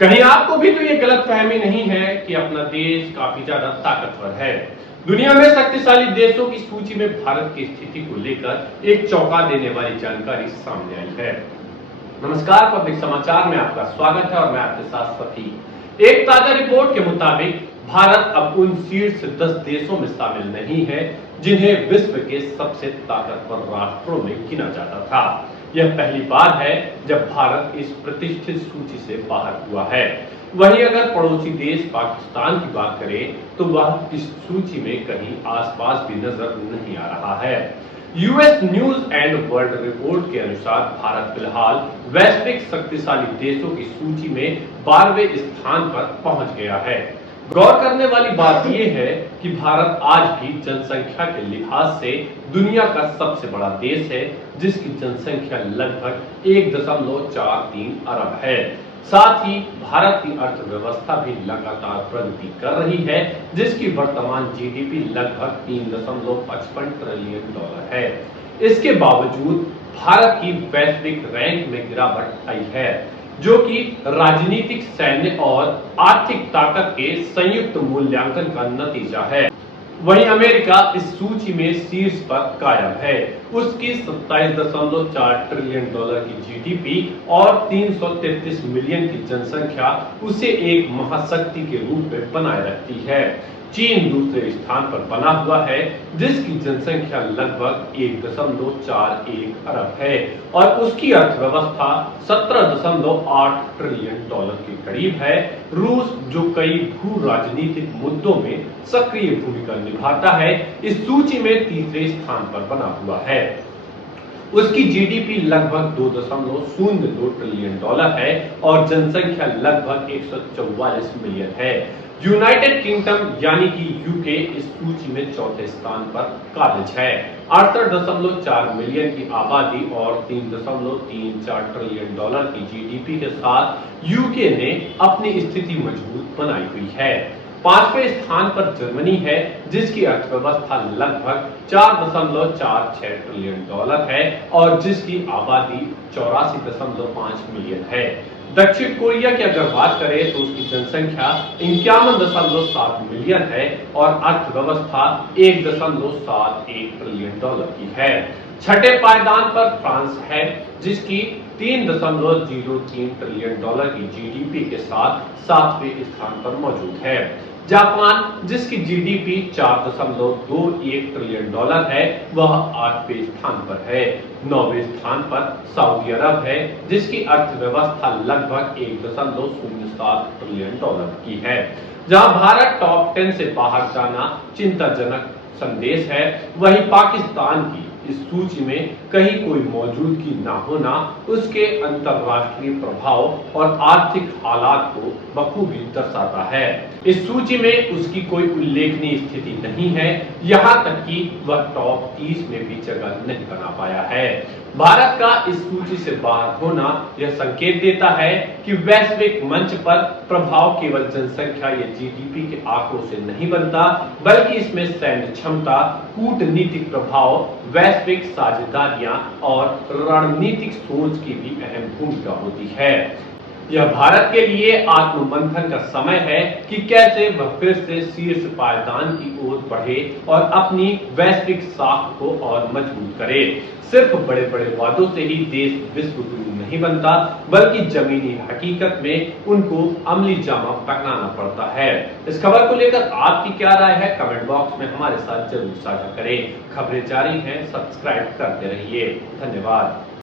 कहीं आपको भी तो ये गलतफहमी नहीं है कि अपना देश काफी ज्यादा ताकतवर है। दुनिया में शक्तिशाली देशों की सूची में भारत की स्थिति को लेकर एक चौंका देने वाली जानकारी सामने आई है। नमस्कार, पब्लिक समाचार में आपका स्वागत है और मैं आपके साथ सफी। एक ताजा रिपोर्ट के मुताबिक भारत अब उन शीर्ष 10 देशों में शामिल नहीं है जिन्हें विश्व के सबसे ताकतवर राष्ट्रों में गिना जाता था। यह पहली बार है जब भारत इस प्रतिष्ठित सूची से बाहर हुआ है। वहीं अगर पड़ोसी देश पाकिस्तान की बात करें तो वह इस सूची में कहीं आसपास भी नजर नहीं आ रहा है। US news and world report के अनुसार भारत फिलहाल वैश्विक शक्तिशाली देशों की सूची में 12वें स्थान पर पहुंच गया है। गौर करने वाली बात यह है कि भारत आज भी जनसंख्या के लिहाज से दुनिया का सबसे बड़ा देश है, जिसकी जनसंख्या लगभग 1.43 अरब है। साथ ही भारत की अर्थव्यवस्था भी लगातार प्रगति कर रही है, जिसकी वर्तमान जीडीपी लगभग 3.55 ट्रिलियन डॉलर है। इसके बावजूद भारत की वैश्विक रैंक में गिरावट आई है, जो कि राजनीतिक, सैन्य और आर्थिक ताकत के संयुक्त मूल्यांकन का नतीजा है। वहीं अमेरिका इस सूची में शीर्ष पर कायम है। उसकी 27.4 ट्रिलियन डॉलर की जीडीपी और 333 मिलियन की जनसंख्या उसे एक महाशक्ति के रूप में बनाए रखती है। चीन दूसरे स्थान पर बना हुआ है, जिसकी जनसंख्या लगभग 1.41 अरब है और उसकी अर्थव्यवस्था 17.8 ट्रिलियन डॉलर के करीब है। रूस, जो कई भू राजनीतिक मुद्दों में सक्रिय भूमिका निभाता है, इस सूची में तीसरे स्थान पर बना हुआ है। उसकी जीडीपी लगभग 2.02 ट्रिलियन डॉलर है और जनसंख्या लगभग 144 मिलियन है। यूनाइटेड किंगडम यानी कि यूके इस सूची में चौथे स्थान पर काबिज है। 68.4 मिलियन की आबादी और 3.34 ट्रिलियन डॉलर की जीडीपी के साथ यूके ने अपनी स्थिति मजबूत बनाई हुई है। 5वें स्थान पर जर्मनी है, जिसकी अर्थव्यवस्था लगभग 4.46 ट्रिलियन डॉलर है और जिसकी आबादी 84.5 मिलियन है। दक्षिण कोरिया की अगर बात करें तो उसकी जनसंख्या 51.7 मिलियन है और अर्थव्यवस्था 1.71 ट्रिलियन डॉलर की है। छठे पायदान पर फ्रांस है, जिसकी 3.03 ट्रिलियन डॉलर की जीडीपी के साथ 7वें स्थान पर मौजूद है। जापान, जिसकी जीडीपी 4.21 ट्रिलियन डॉलर है, वह 8वें स्थान पर है। 9वें स्थान पर सऊदी अरब है, जिसकी अर्थव्यवस्था लगभग 1.07 ट्रिलियन डॉलर की है। जहां भारत टॉप 10 से बाहर जाना चिंताजनक संदेश है, वहीं पाकिस्तान की इस सूची में कहीं कोई मौजूदगी ना होना उसके अंतरराष्ट्रीय प्रभाव और आर्थिक हालात को बखूबी दर्शाता है। इस सूची में उसकी कोई उल्लेखनीय स्थिति नहीं है, यहाँ तक कि वह टॉप 30 में भी जगह नहीं बना पाया है। भारत का इस सूची से बाहर होना यह संकेत देता है कि वैश्विक मंच पर प्रभाव केवल जनसंख्या या जीडीपी के आंकड़ों से नहीं बनता, बल्कि इसमें सैन्य क्षमता, कूटनीतिक प्रभाव, वैश्विक साझेदारियां और रणनीतिक सोच की भी अहम भूमिका होती है। यह भारत के लिए आत्ममंथन का समय है कि कैसे वह फिर से शीर्ष पायदान की ओर बढ़े और अपनी वैश्विक साख को और मजबूत करे। सिर्फ बड़े बड़े वादों से ही देश विश्व गुरु नहीं बनता, बल्कि जमीनी हकीकत में उनको अमली जामा पहनाना पड़ता है। इस खबर को लेकर आपकी क्या राय है, कमेंट बॉक्स में हमारे साथ जरूर साझा करें। खबरें जारी हैं, सब्सक्राइब करते रहिए। धन्यवाद।